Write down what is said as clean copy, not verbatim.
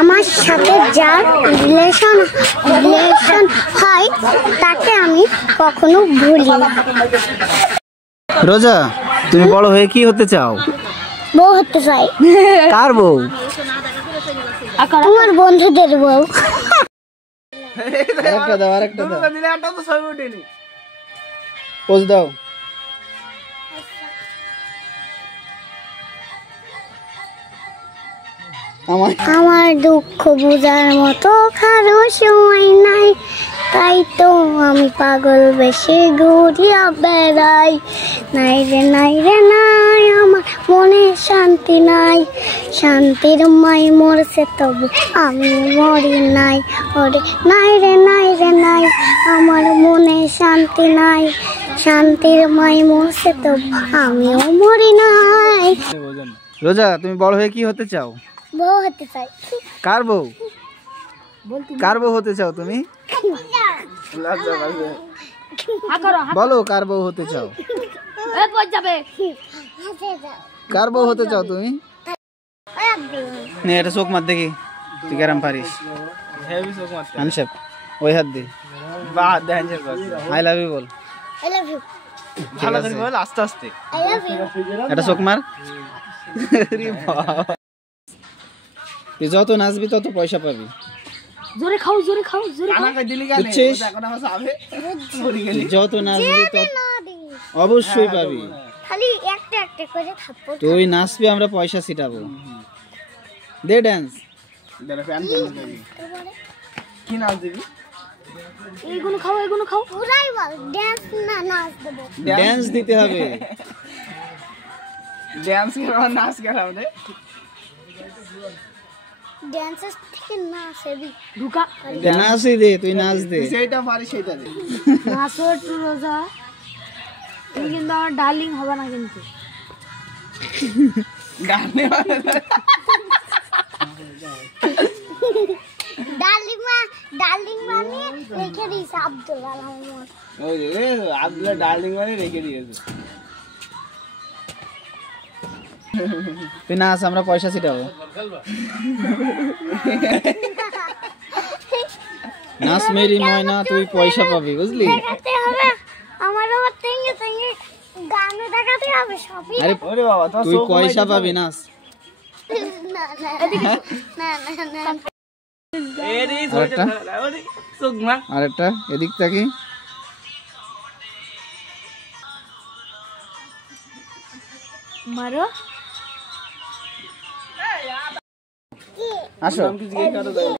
আমার সাথে যার রিলেশন হয় তাকে আমি কখনো ভুলি না। রোজা, তুমি বড় হয়ে কি হতে চাও? বউ হতে চাই। কার বউ? তোমার বন্ধুদের বউ। আরেকটা দাও, আরেকটা দাও। পোজ দাও। আমার দুঃখ বোঝার মতো কারো সময় নাই, তাই তো আমি পাগল বেশি ঘুরিয়া বেড়াই। নাই রে নাই রে নাই, আমার মনে শান্তি নাই, শান্তির মাই মরছে তবু আমি মরি নাই। ওরে নাই রে নাই রে নাই, আমার মনে শান্তি নাই, শান্তির মাই মরছে তবু আমিও মরি নাই। রোজা, তুমি বড় হয়ে কি হতে চাও? বউ হতে চাই। কার বউ? কার বউ হতে চাও তুমি? বলো, কার বউ হতে চাও? কার বউ হতে চাও তুমি? নে এটা চোখ মার দেখি, তুই কেরাম পারিস। হ্যান্ডশেক, ওই হাত দি। আই লাভ ইউ বল। I love you. ভালো করে বল, আস্তে আস্তে। I love you. এটা চোখ মার। তুই যত নাচবি তত পয়সা পাবি। জোরে খাও জোরে খাও জোরে খাও। বুঝছিস? যত নাচবি তত অবশ্যই পাবি। খালি একটা একটা করে থাপ্পড়। তুই নাচবি, আমরা পয়সা ছিটাবো। দে ডান্স। কি নাচ দিবি? এইগুলো খাও এগুলো খাও। পুরাই বল, ডান্স না নাচ দেব। ডান্স দিতে হবে। ডান্স করো, নাচ করো আমাদের। ডান্সের থেকে নাচ হেবি। ঢুকা নাচই দে, তুই নাচ দে। সেইটা পারি সেইটা দে। নাচো একটু রোজা। তুমি কিন্তু আমার ডার্লিং হবে না কিন্তু। গানে ডার্লিং মানে রেখে দিয়েছে আব্দুল আলম। ওই রে আব্দুল্লাহ ডার্লিং মানে রেখে দিয়েছে। তুই নাচ, আমরা পয়সা ছিটাবো। নাচ মেরি ময়না, তুই পয়সা পাবি, বুঝলি? দেখাতে হবে আমার আবার তেঙ্গে তেঙ্গে গানে দেখাতে হবে সবই। আরে ওরে বাবা, তুই পয়সা পাবি, নাচ। না না না না না। এরি আরেকটা, ওরে চোখ মার। আরেকটা এদিক থেকে। মারো। আসো।